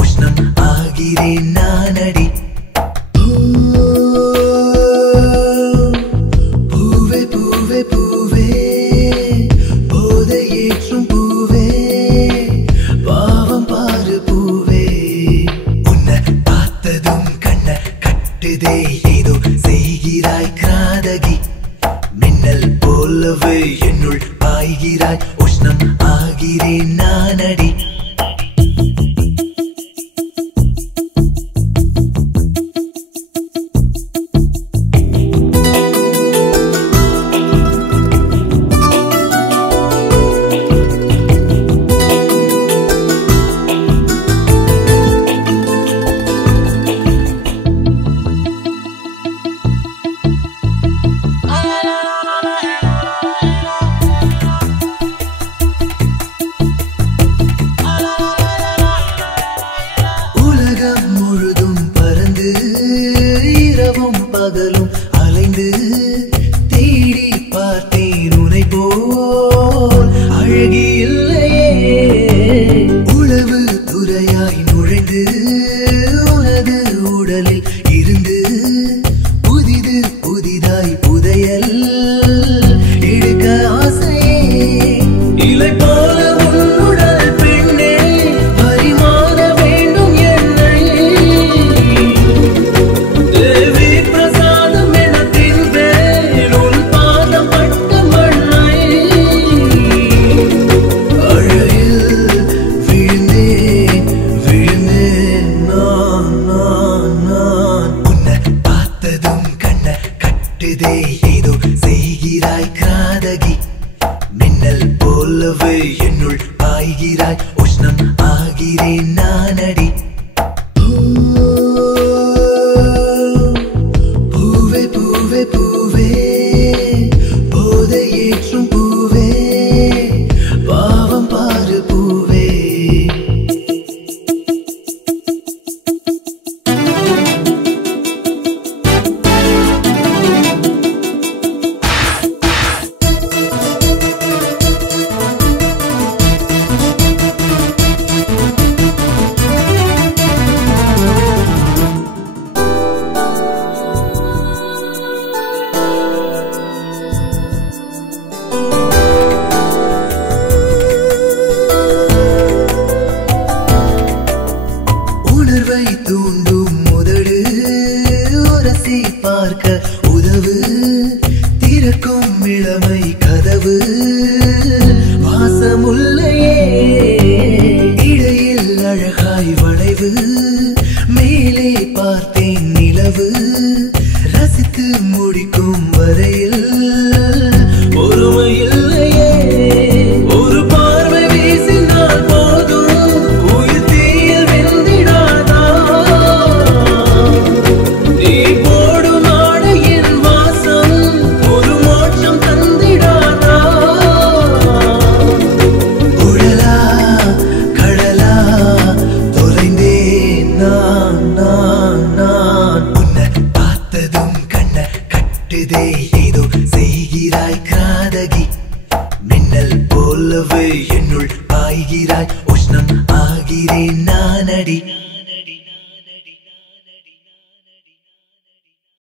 உஷ்ணம் ஆகிறேன் நானடி. பூவே பூவே பூவே போதை ஏற்றும் பூவே பாவம் பாரு பூவே. உன்னை பார்த்ததும் கண்ண கட்டுதே ஏதோ செய்கிறாய் கிராதகி. மின்னல் போலவே என்னுள் பாய்கிறாய் உஷ்ணம் ஆகிறேன் நானடி. இரவும் பகலும் அலைந்து தேடி பார்த்தேன் உன்னை போல் அழகி இல்லையே. உளவு துறையாய் நுழைந்து உனது உடலில் இருந்து புதிது புதிதாய் புதையல் எடுக்க ஆசையே. இலை போல உன்னுடல் பெண்ணே பரிமாற வேண்டும் என்னை. தேவி பிரசாதம் என தின்பேன் உன் பாதம் பட்ட மண்ணை. அழையில் விழுந்தேன் விழுந்தேன் நான் நான் நான். உன்னை பார்த்ததும் கண்ண கட்டுதே ஏதோ செய்கிறாய் கிராதகி. மின்னல் போலவே என்னுள் பாய்கிறாய் உஷ்ணம் ஆகிறேன் நானடி. பூவே பூவே பூவே போதை ஏற்றும் பூவே பாவம் பாரு பூவே. உணர்வை தூண்டும் முதடு உரசி பார்க்க உதவு. திறக்கும் இளமை கதவு வாசமுல்லையே. இடையில் அழகாய் வளைவு மேலே பார்த்தேன் நிலவு. ரசித்து முடிக்கும் வரையில் பொறுமையில்லையே. ஒரு பார்வை வீசினால் போதும் உயிர் தீயில் வெந்திடாதா. நீ போடும் ஆடையின் வாசம் ஒரு மோட்சம் தந்திடாதா. உடலா கடலா தொலைந்தேன் நான் நான் நான். உன்னை பார்த்ததும் கண்ண கட்டுதே ஏதோ செய்கிறாய் கிராதகி. மின்னல் போலவே என்னுள் பாய்கிறாய் உஷ்ணம் ஆகிறேன் நானடி.